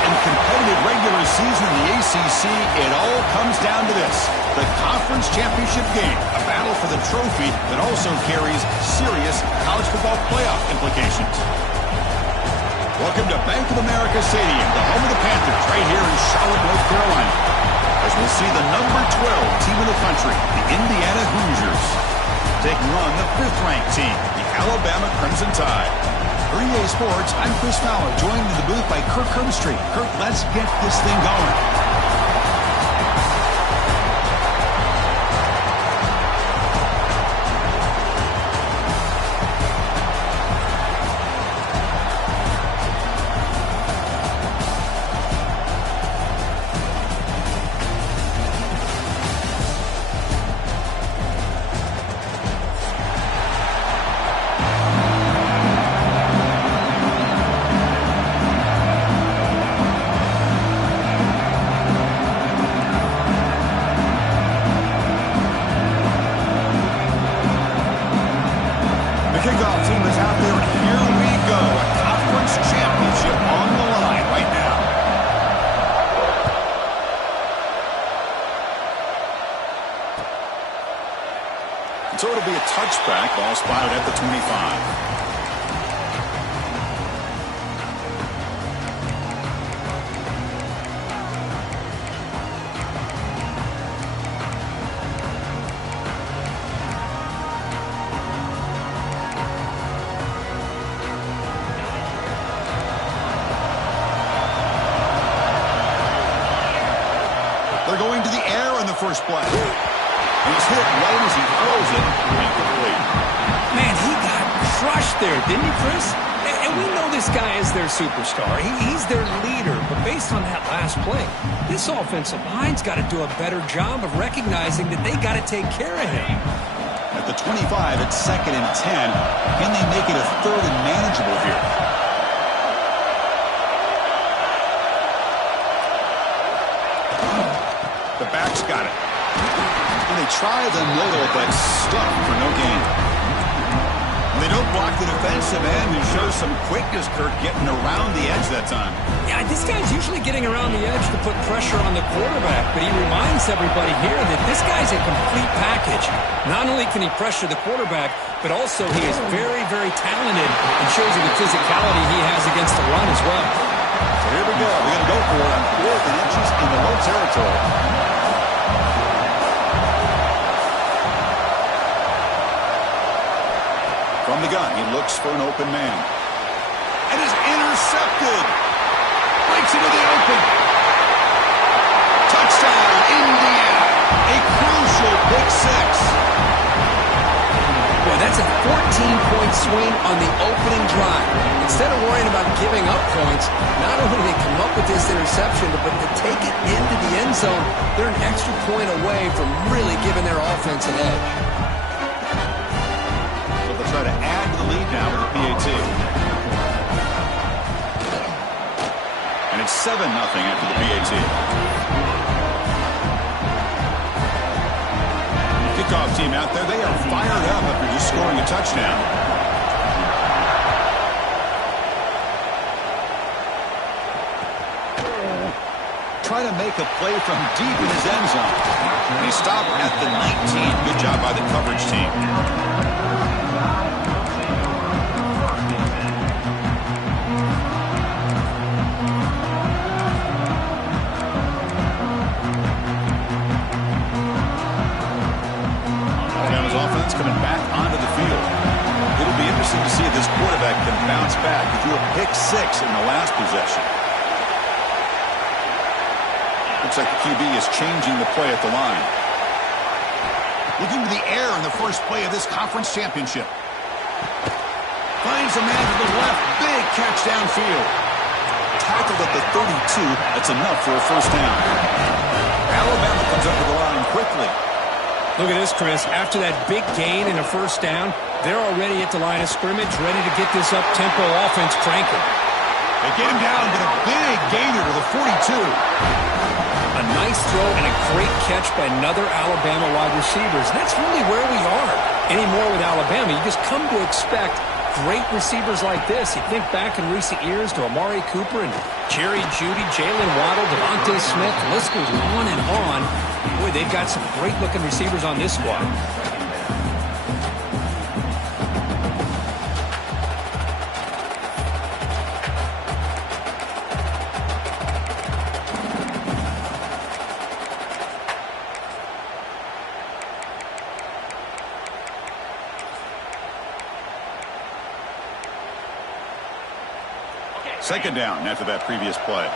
and competitive regular season in the ACC, it all comes down to this: the conference championship game, a battle for the trophy that also carries serious college football playoff implications. Welcome to Bank of America Stadium, the home of the Panthers, right here in Charlotte, North Carolina, as we'll see the number 12 team in the country, the Indiana Hoosiers, taking on the 5th-ranked team, the Alabama Crimson Tide. For EA Sports, I'm Chris Fowler, joined in the booth by Kirk Herbstreit. Kirk, let's get this thing going. Kickoff team is out there, and here we go. A conference championship on the line right now. So it'll be a touchback, ball spotted at the 25. They're going to the air in the first play. He's hit right as he throws it. Incomplete. Man, he got crushed there, didn't he, Chris? And we know this guy is their superstar. He's their leader. But based on that last play, this offensive line's got to do a better job of recognizing that they got to take care of him. At the 25, it's 2nd and 10. Can they make it a 3rd and manageable here? The back's got it. And they try the middle, but stuck for no gain. They don't block the defensive end and show some quickness, Kirk, getting around the edge that time. Yeah, this guy's usually getting around the edge to put pressure on the quarterback, but he reminds everybody here that this guy's a complete package. Not only can he pressure the quarterback, but also he is very, very talented and shows you the physicality he has against the run as well. So here we go. We're going to go for it on 4th and inches in the low territory. From the gun, he looks for an open man. And is intercepted. Breaks into the open. Touchdown, Indiana. A crucial pick six. Boy, that's a 14-point swing on the opening drive. Instead of worrying about giving up points, not only do they come up with this interception, but to take it into the end zone, they're an extra point away from really giving their offense an edge. So they'll try to add to the lead now with the PAT. And it's 7-0 after the PAT. Kickoff team out there, they are fired up after just scoring a touchdown. Try to make a play from deep in his end zone. And he stopped at the 19. Good job by the coverage team. Alabama's offense coming back onto the field. It'll be interesting to see if this quarterback can bounce back. He threw a pick six in the last possession. Looks like the QB is changing the play at the line. Looking to the air in the first play of this conference championship. Finds a man to the left. Big catch downfield. Tackled at the 32. That's enough for a first down. Alabama comes up with the line quickly. Look at this, Chris. After that big gain and a first down, they're already at the line of scrimmage, ready to get this up-tempo offense cranking. They get him down, but a big gainer to the 42. A nice throw and a great catch by another Alabama wide receiver. That's really where we are anymore with Alabama. You just come to expect great receivers like this. You think back in recent years to Amari Cooper and Jerry Jeudy, Jalen Waddle, Devontae Smith. The list goes on and on. Boy, they've got some great-looking receivers on this squad. Second down after that previous play.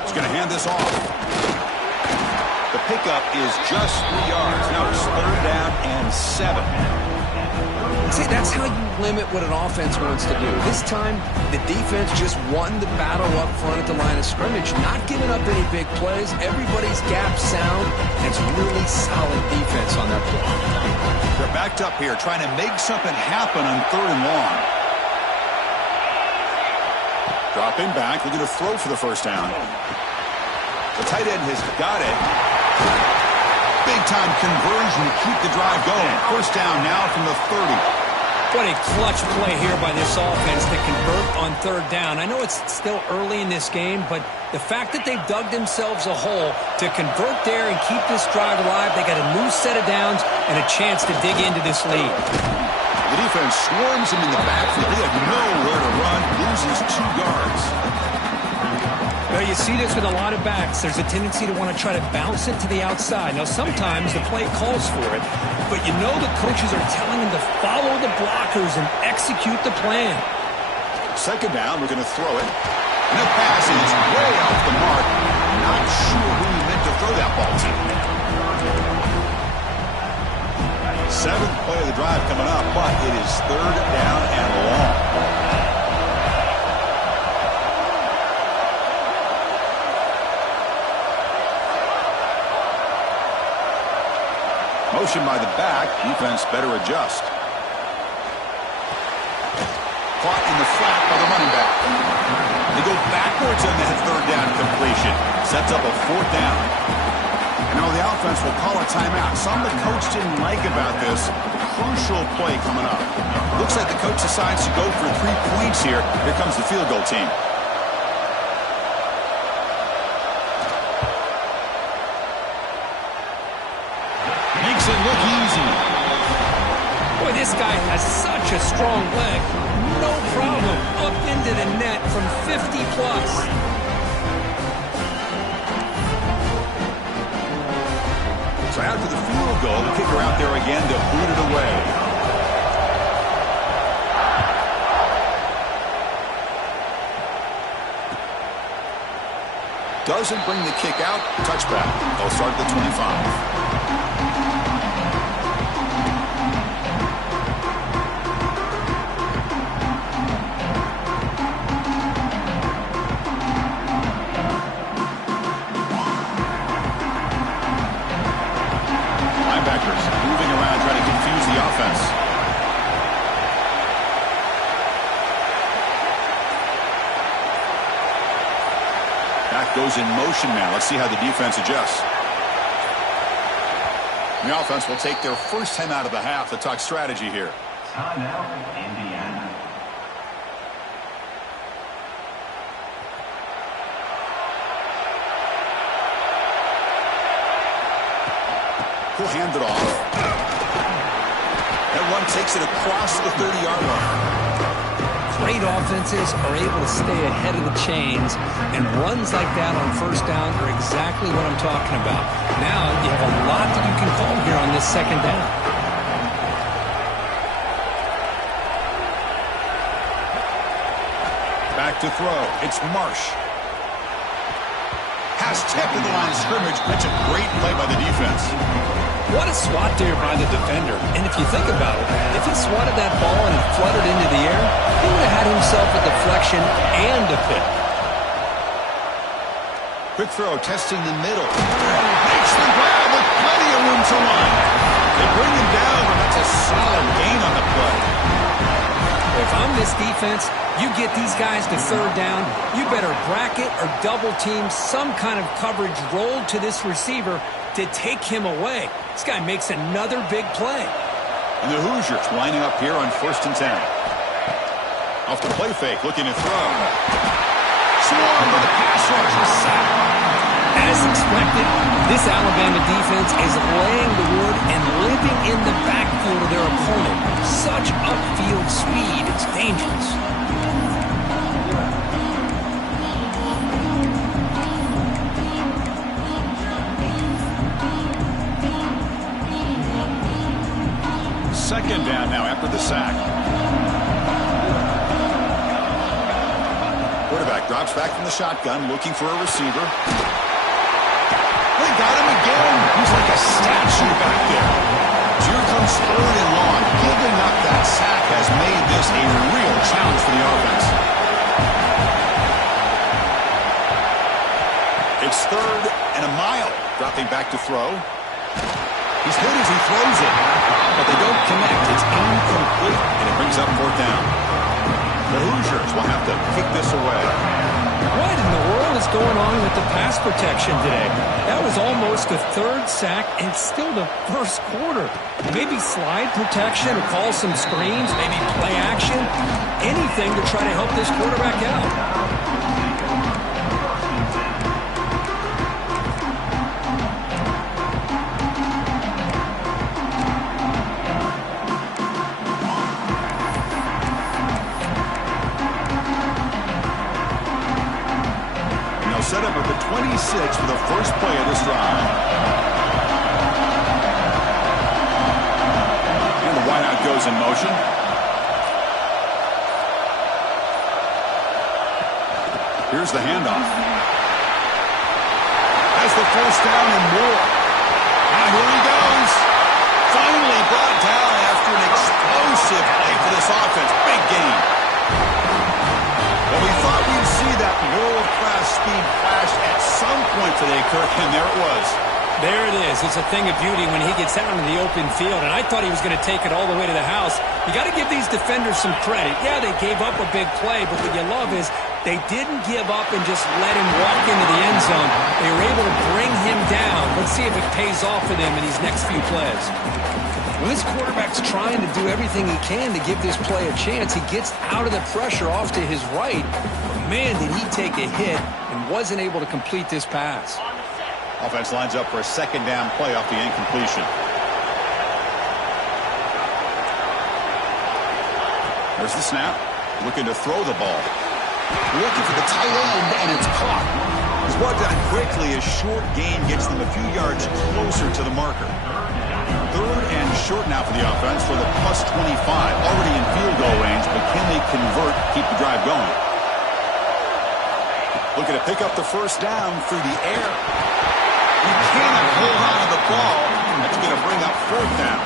He's going to hand this off. The pickup is just 3 yards. Now it's third down and 7. See, that's how you limit what an offense wants to do. This time, the defense just won the battle up front at the line of scrimmage, not giving up any big plays. Everybody's gap sound, and it's really solid defense on that play. They're backed up here, trying to make something happen on third and long. Dropping back, looking to throw for the first down. The tight end has got it. Big-time conversion to keep the drive going. First down now from the 30. What a clutch play here by this offense to convert on third down. I know it's still early in this game, but the fact that they've dug themselves a hole to convert there and keep this drive alive, they got a new set of downs and a chance to dig into this lead. The defense swarms him in the backfield. He had nowhere to run, loses 2 yards. Well, you see this with a lot of backs. There's a tendency to want to try to bounce it to the outside. Now, sometimes the play calls for it, but you know the coaches are telling them to follow the blockers and execute the plan. Second down, we're going to throw it. And the pass is way off the mark. Not sure who he meant to throw that ball to. 7th play of the drive coming up, but it is third down and long. Motion by the back. Defense better adjust. Caught in the flat by the running back. They go backwards on that third down completion. Sets up a 4th down. And now the offense will call a timeout. Something the coach didn't like about this. Crucial play coming up. Looks like the coach decides to go for 3 points here. Here comes the field goal team. Makes it look easy. Boy, this guy has such a strong leg. No problem. Up into the net from 50 plus. So after the field goal, the kicker out there again to boot it away. Doesn't bring the kick out. Touchback. They'll start at the 25. Moving around, trying to confuse the offense. Back goes in motion now. Let's see how the defense adjusts. The offense will take their first time out of the half to talk strategy here. Timeout, Indiana. He'll hand it off. That one takes it across the 30-yard line. Great offenses are able to stay ahead of the chains, and runs like that on first down are exactly what I'm talking about. Now you have a lot that you can call here on this second down. Back to throw. It's Marsh. Has tipped at the line of scrimmage. That's a great play by the defense. What a swat there by the defender. And if you think about it, if he swatted that ball and it fluttered into the air, he would have had himself a deflection and a pick. Quick throw, testing the middle. Makes the grab with plenty of room to run. They bring him down, but that's a solid gain on the play. If if I'm this defense, you get these guys to third down, you better bracket or double team some kind of coverage rolled to this receiver to take him away. This guy makes another big play. And the Hoosiers lining up here on 1st and 10. Off the play fake, looking to throw. Swarmed by the pass rush, a sack. As expected, this Alabama defense is laying the wood and living in the backfield of their opponent. Such upfield speed, it's dangerous. Second down now after the sack. Quarterback drops back from the shotgun, looking for a receiver. They got him again. He's like a statue back there. Here comes 3rd and long. Giving up that sack has made this a real challenge for the offense. It's 3rd and a mile. Dropping back to throw. He's hit as he throws it, but they don't connect. It's incomplete, and it brings up 4th down. The Hoosiers will have to kick this away. What in the world is going on with the pass protection today? That was almost a 3rd sack and still the 1st quarter. Maybe slide protection or call some screens, maybe play action, anything to try to help this quarterback out. Set up at the 26 for the first play of this drive. And the wideout goes in motion. Here's the handoff. Has the first down and more. Now here he goes. Finally brought down after an explosive play for this offense. Big game. Well, we thought we'd see that world-class speed flash at some point today, Kirk, and there it was. There it is. It's a thing of beauty when he gets out into the open field, and I thought he was going to take it all the way to the house. You got to give these defenders some credit. Yeah, they gave up a big play, but what you love is they didn't give up and just let him walk into the end zone. They were able to bring him down. Let's see if it pays off for them in these next few plays. When this quarterback's trying to do everything he can to give this play a chance, he gets out of the pressure off to his right. But man, did he take a hit and wasn't able to complete this pass. Offense lines up for a 2nd down play off the incompletion. There's the snap. Looking to throw the ball. Looking for the tight end, and it's caught. He's brought down quickly. A short gain gets them a few yards closer to the marker. 3rd and short now for the offense for the +25. Already in field goal range, but can they convert, keep the drive going? Looking to pick up the first down through the air. You cannot hold on to the ball. That's going to bring up 4th down.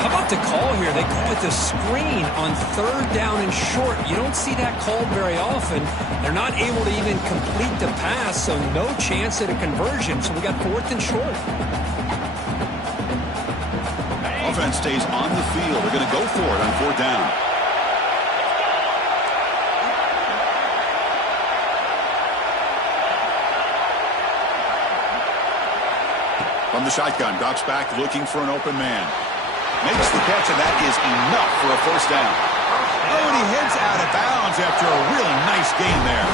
How about the call here? They call it the screen on 3rd down and short. You don't see that called very often. They're not able to even complete the pass, so no chance at a conversion. So we got 4th and short. Offense stays on the field. They're going to go for it on 4th down. From the shotgun, drops back, looking for an open man. Makes the catch, and that is enough for a 1st down. Oh, and he heads out of bounds after a really nice gain there.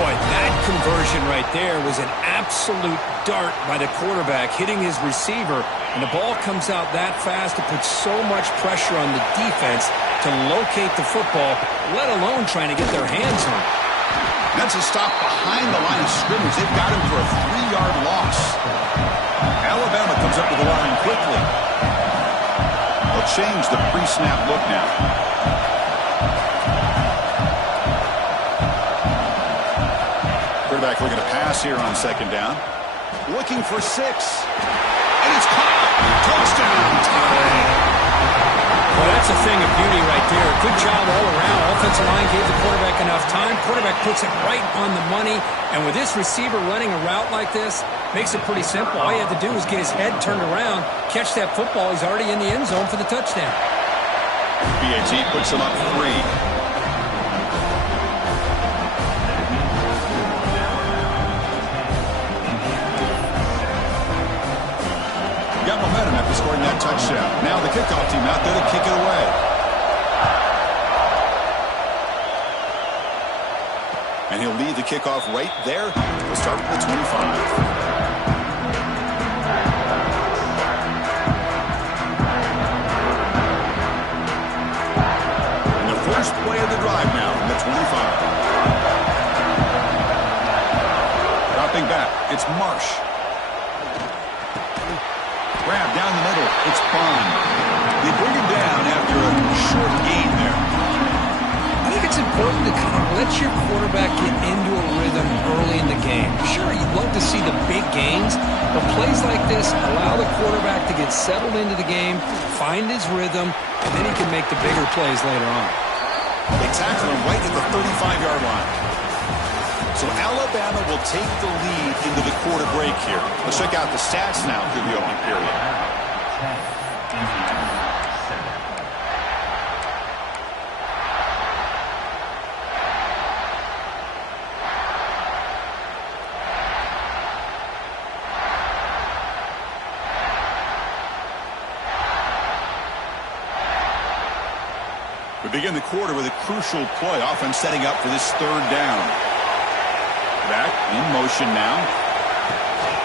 Boy, that conversion right there was an absolute dart by the quarterback, hitting his receiver, and the ball comes out that fast. It puts so much pressure on the defense to locate the football, let alone trying to get their hands on it. That's a stop behind the line of scrimmage. They've got him for a 3-yard loss. Alabama comes up to the line quickly. They'll change the pre-snap look now. Quarterback looking to pass here on 2nd down. Looking for 6. And it's caught. Touchdown. Tie. Well, that's a thing of beauty right there. Good job all around. Offensive line gave the quarterback enough time. Quarterback puts it right on the money. And with this receiver running a route like this, makes it pretty simple. All you have to do is get his head turned around, catch that football. He's already in the end zone for the touchdown. BAT puts him up 3. Got momentum after scoring that touchdown. Now the kickoff team out there to kick it away. And he'll lead the kickoff right there. We'll start with the 25. First play of the drive now from the 25. Dropping back, it's Marsh. Grab down the middle, it's Bond. They bring him down after a short gain there. I think it's important to kind of let your quarterback get into a rhythm early in the game. Sure, you'd love to see the big gains, but plays like this allow the quarterback to get settled into the game, find his rhythm, and then he can make the bigger plays later on. They tackle him right at the 35-yard line. So Alabama will take the lead into the quarter break here. Let's check out the stats now through the opening period. We begin the quarter with a crucial play. Offense setting up for this third down. Back in motion now.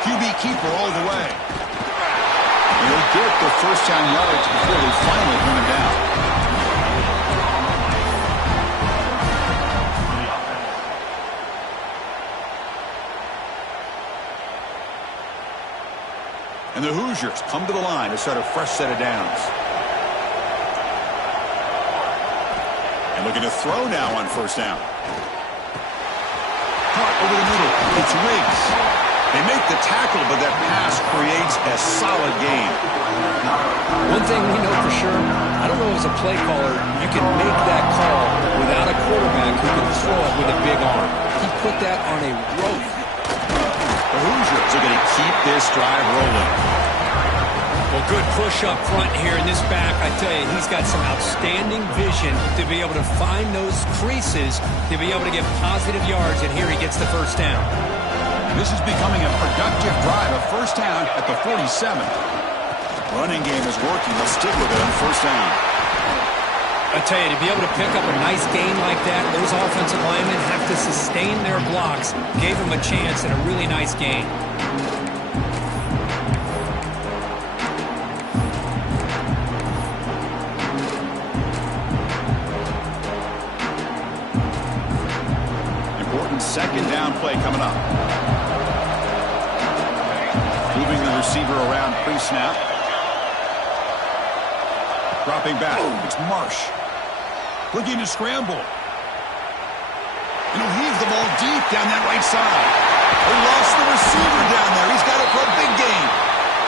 QB keeper all the way. And he'll get the first down yards before they finally bring him down. And the Hoosiers come to the line to start a fresh set of downs. Looking to throw now on first down. Caught over the middle. It's Riggs. They make the tackle, but that pass creates a solid gain. One thing we know for sure, I don't know as a play caller, you can make that call without a quarterback who can throw it with a big arm. He put that on a rope. The Hoosiers are going to keep this drive rolling. Well, good push up front here in this back. I tell you, he's got some outstanding vision to be able to find those creases, to be able to get positive yards, and here he gets the first down. This is becoming a productive drive. A first down at the 47. Running game is working. Let's stick with it on first down. I tell you, to be able to pick up a nice gain like that, those offensive linemen have to sustain their blocks. Gave him a chance and a really nice gain. Second down play coming up. Moving the receiver around pre-snap. Dropping back. It's Marsh. Looking to scramble. And he'll heave the ball deep down that right side. They lost the receiver down there. He's got it for a big gain.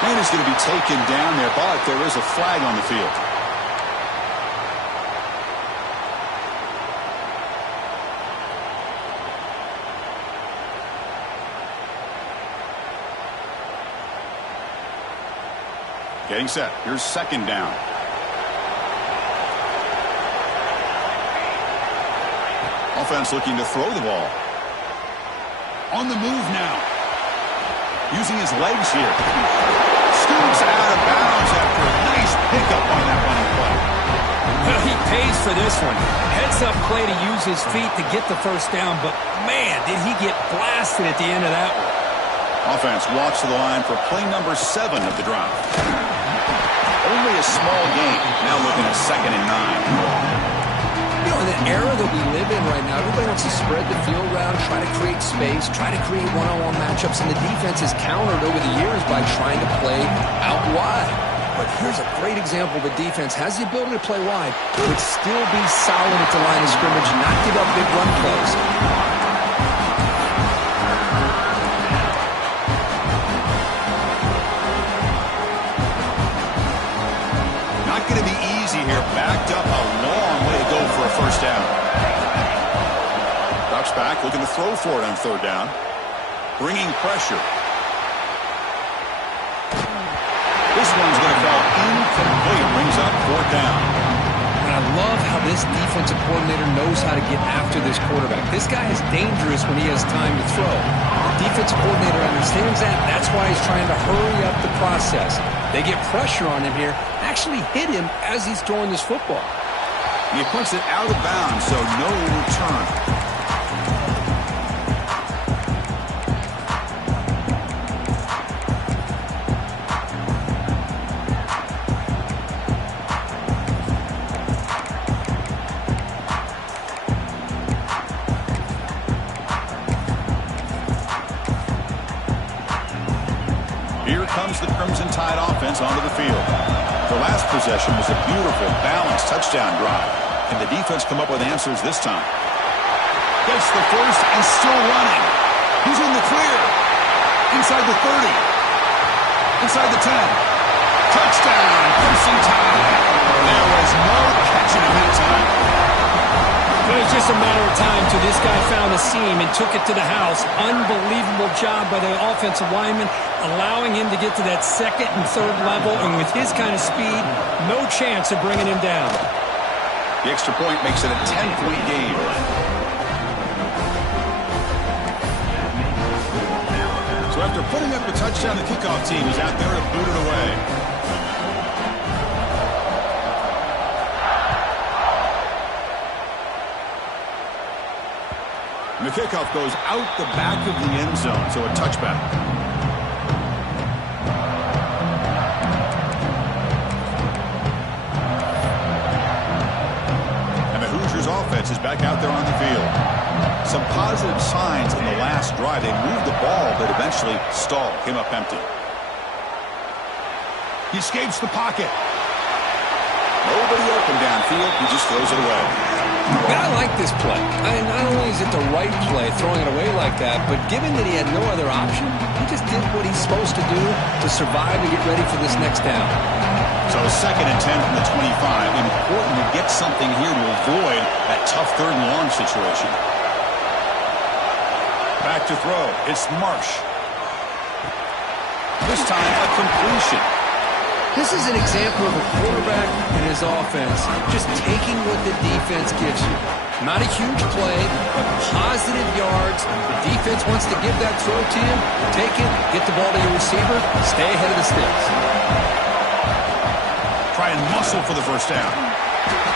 And he's going to be taken down there, but there is a flag on the field. Getting set. Here's second down. Offense looking to throw the ball. On the move now. Using his legs here. Scoots out of bounds after a nice pickup on that running play. Well, he pays for this one. Heads up play to use his feet to get the first down, but man, did he get blasted at the end of that one. Offense walks to the line for play number 7 of the drive. Only a small gain. Now looking at 2nd and 9. You know, in the era that we live in right now, everybody wants to spread the field around, try to create space, try to create one-on-one matchups, and the defense has countered over the years by trying to play out wide. But here's a great example. The defense has the ability to play wide, but still be solid at the line of scrimmage, not give up big run plays. Going to be easy here. Backed up a long way to go for a first down. Drops back, looking to throw for it on third down. Bringing pressure. This one's going to fall incomplete. Brings up fourth down. And I love how this defensive coordinator knows how to get after this quarterback. This guy is dangerous when he has time to throw. The defensive coordinator understands that. That's why he's trying to hurry up the process. They get pressure on him here, actually hit him as he's throwing this football. He puts it out of bounds, so no return. Here comes the Crimson Tide offense onto the field. The last possession was a beautiful, balanced touchdown drive. Can the defense come up with answers this time? Gets the first and still running. He's in the clear. Inside the 30. Inside the 10. Touchdown, Crimson Tide. There was no catching him that time. It was just a matter of time till this guy found a seam and took it to the house. Unbelievable job by the offensive lineman, allowing him to get to that second and third level, and with his kind of speed, no chance of bringing him down. The extra point makes it a 10-point game. So after putting up a touchdown, the kickoff team is out there to boot it away. And the kickoff goes out the back of the end zone, so a touchback. And the Hoosiers offense is back out there on the field. Some positive signs in the last drive. They moved the ball, but eventually stalled, came up empty. He escapes the pocket. Nobody open downfield. He just throws it away. I like this play. Not only is it the right play, throwing it away like that, but given that he had no other option, he just did what he's supposed to do to survive and get ready for this next down. So 2nd and 10 from the 25. Important to get something here to avoid that tough 3rd and long situation. Back to throw. It's Marsh. This time a completion. This is an example of a quarterback and his offense just taking what the defense gives you. Not a huge play, but positive yards. The defense wants to give that throw to you. Take it, get the ball to your receiver, stay ahead of the sticks. Try and muscle for the first down.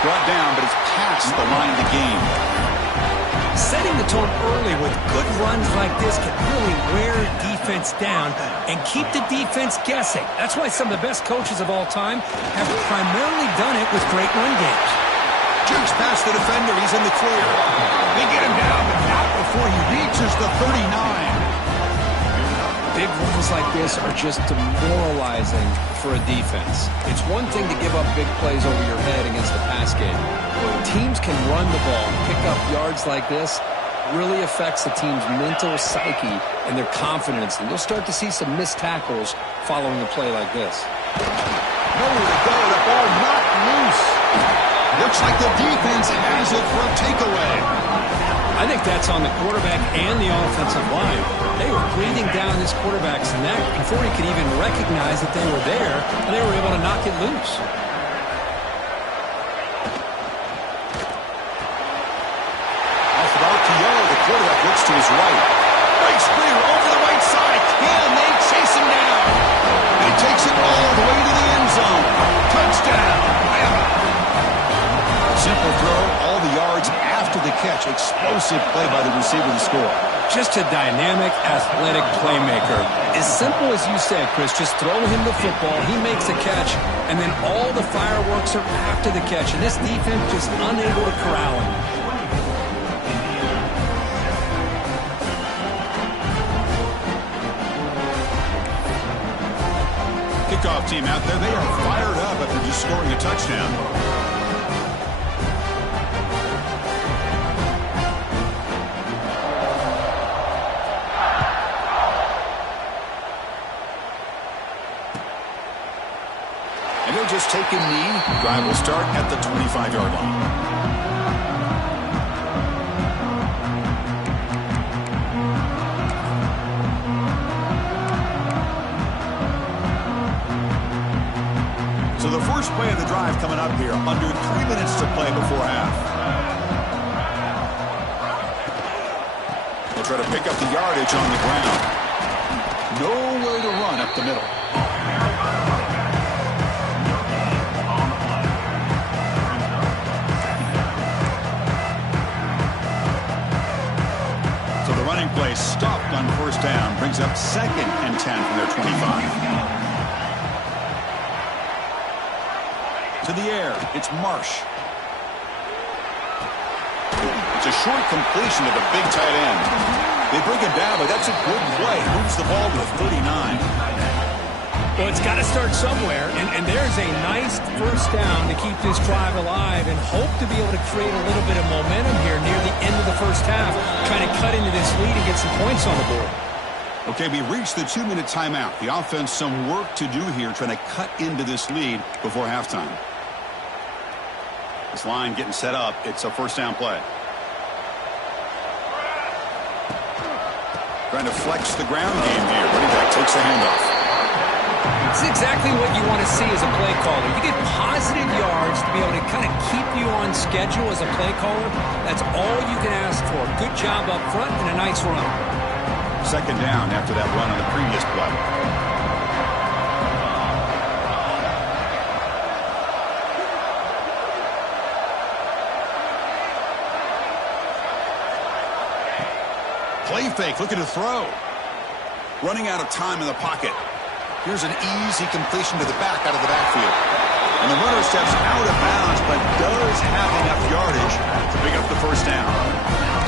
Brought down, but it's past the line to gain. Setting the tone early with good runs like this can really wear defense down and keep the defense guessing. That's why some of the best coaches of all time have primarily done it with great run games. Jukes past the defender. He's in the clear. They get him down, but not before he reaches the 39. Big runs like this are just demoralizing for a defense. It's one thing to give up big plays over your head against the pass game. When teams can run the ball and pick up yards like this, really affects the team's mental psyche and their confidence. And you'll start to see some missed tackles following a play like this. Nowhere to go. The ball knocked loose. Looks like the defense has it for a takeaway. I think that's on the quarterback and the offensive line. They were breathing down this quarterback's neck before he could even recognize that they were there, and they were able to knock it loose. Off about Keogh, the quarterback looks to his right. Breaks clear over the right side. Can they chase him down? And he takes it all the way to the end zone. Touchdown. Simple throw, all the yards after the catch. Explosive play by the receiver to score. Just a dynamic, athletic playmaker. As simple as you said, Chris, just throw him the football, he makes a catch, and then all the fireworks are after the catch. And this defense just unable to corral him. Kickoff team out there, they are fired up after just scoring a touchdown. And they'll just take a knee. Drive will start at the 25-yard line. So the first first play of the drive coming up here. Under 3 minutes to play before half. They'll try to pick up the yardage on the ground. Nowhere to run up the middle. So the running play stopped on first down. Brings up 2nd and 10 from their 25. To the air, it's Marsh. It's a short completion to the big tight end. They bring him down, but that's a good play. Moves the ball to the 39. Well, it's got to start somewhere, and there's a nice first down to keep this drive alive and hope to be able to create a little bit of momentum here near the end of the first half, trying to cut into this lead and get some points on the board. Okay, we reached the 2-minute timeout. The offense some work to do here, trying to cut into this lead before halftime. This line getting set up. It's a first down play. Trying to flex the ground game here. Running back takes the handoff. It's exactly what you want to see as a play caller. You get positive yards to be able to kind of keep you on schedule as a play caller. That's all you can ask for. Good job up front and a nice run. Second down after that run on the previous play. Play fake, looking to throw. Running out of time in the pocket. Here's an easy completion to the back out of the backfield. And the runner steps out of bounds, but does have enough yardage to pick up the first down.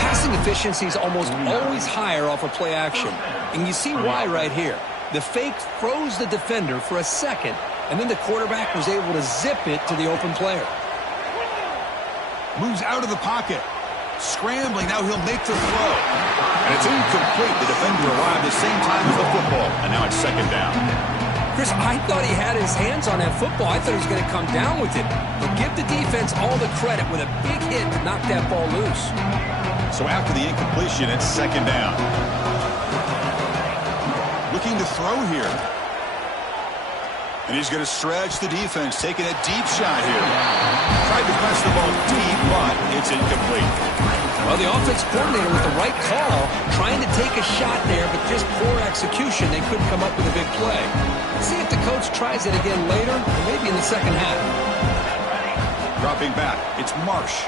Passing efficiency is almost always higher off of play action. And you see why right here. The fake froze the defender for a second, and then the quarterback was able to zip it to the open player. Moves out of the pocket. Scrambling, now he'll make the throw. And it's incomplete. The defender arrived at the same time as the football. And now it's second down. Chris, I thought he had his hands on that football. I thought he was going to come down with it. But give the defense all the credit with a big hit to knock that ball loose. So after the incompletion, it's second down. Looking to throw here. And he's going to stretch the defense, taking a deep shot here. Tried to press the ball deep, but it's incomplete. Well, the offense coordinator with the right call, trying to take a shot there, but just poor execution. They couldn't come up with a big play. Let's see if the coach tries it again later, or maybe in the second half. Dropping back, it's Marsh.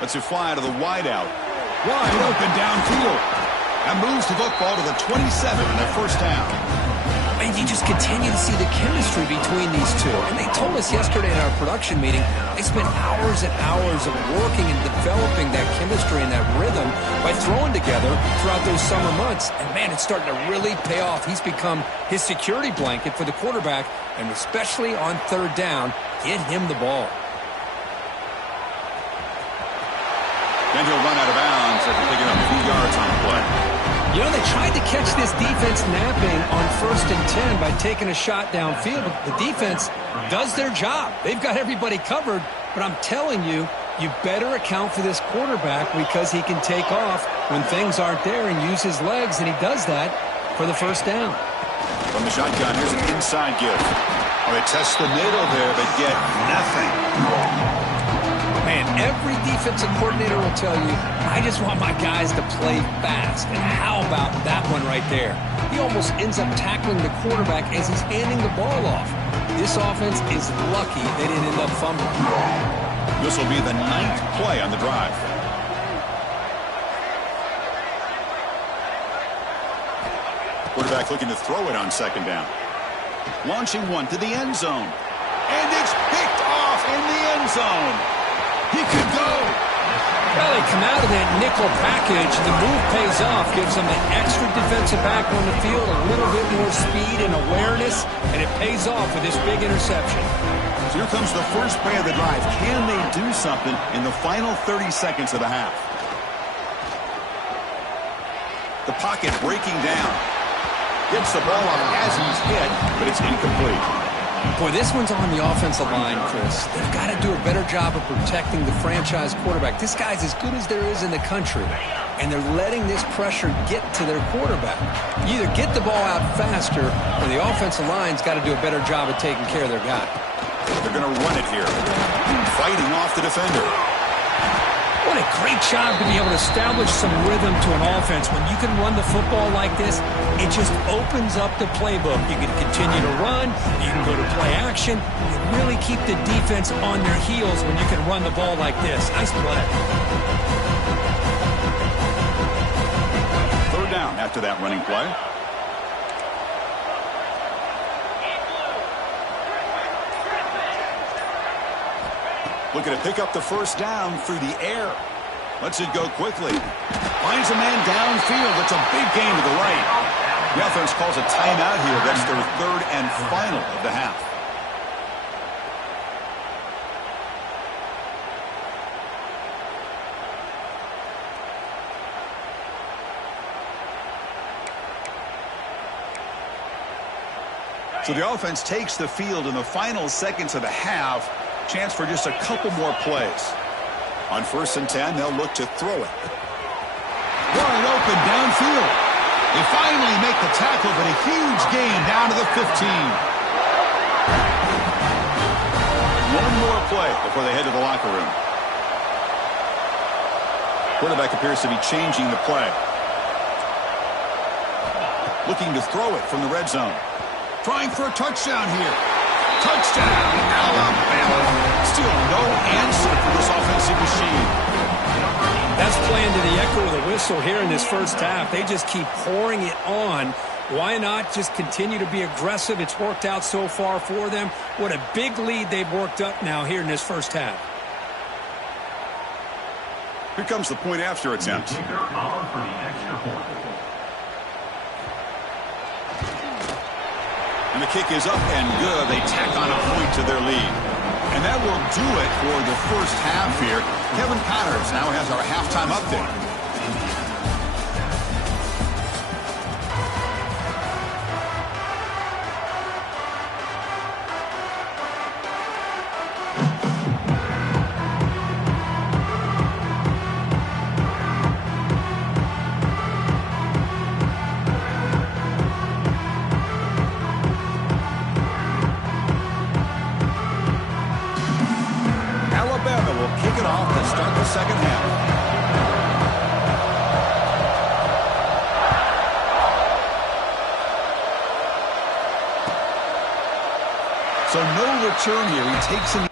Lets it fly to the wideout. Wide open downfield. And moves the football to the 27 and their first down. And you just continue to see the chemistry between these two. And they told us yesterday in our production meeting, they spent hours and hours of working and developing that chemistry and that rhythm by throwing together throughout those summer months. And, man, it's starting to really pay off. He's become his security blanket for the quarterback, and especially on third down, get him the ball. Then he'll run out of bounds after picking up 2 yards on the play. You know, they tried to catch this defense napping on 1st and 10 by taking a shot downfield, but the defense does their job. They've got everybody covered, but I'm telling you, you better account for this quarterback because he can take off when things aren't there and use his legs, and he does that for the first down. From the shotgun, here's an inside give. Oh, they test the middle there, but get nothing. Man, every defensive coordinator will tell you, I just want my guys to play fast. And how about that one right there? He almost ends up tackling the quarterback as he's handing the ball off. This offense is lucky they didn't end up fumbling. This will be the 9th play on the drive. Quarterback looking to throw it on second down. Launching one to the end zone. And it's picked off in the end zone. He could go. Well, they come out of that nickel package. The move pays off, gives them an extra defensive back on the field, a little bit more speed and awareness, and it pays off with this big interception. So here comes the first play of the drive. Can they do something in the final 30 seconds of the half? The pocket breaking down. Gets the ball off as he's hit, but it's incomplete. Boy, this one's on the offensive line, Chris. They've got to do a better job of protecting the franchise quarterback. This guy's as good as there is in the country. and they're letting this pressure get to their quarterback. You either get the ball out faster, or the offensive line's got to do a better job of taking care of their guy. They're going to run it here. Fighting off the defender. What a great job to be able to establish some rhythm to an offense. When you can run the football like this, it just opens up the playbook. You can continue to run. You can go to play action. You really keep the defense on their heels when you can run the ball like this. Nice play. Third down after that running play. Looking to pick up the first down through the air. Lets it go quickly. Finds a man downfield. That's a big gain to the right. The offense calls a timeout here. That's their third and final of the half. So the offense takes the field in the final seconds of the half. Chance for just a couple more plays. On 1st and 10, they'll look to throw it. Wide open downfield. They finally make the tackle, but a huge gain down to the 15. One more play before they head to the locker room. Quarterback appears to be changing the play. Looking to throw it from the red zone. Trying for a touchdown here. Touchdown, Alabama. Still no answer for this offensive machine. That's playing to the echo of the whistle here in this first half. They just keep pouring it on. Why not just continue to be aggressive? It's worked out so far for them. What a big lead they've worked up now here in this first half. Here comes the point after attempt. And the kick is up and good. They tack on a point to their lead. And that will do it for the first half here. Kevin Connors now has our halftime update. Second half. So no return here. He takes him.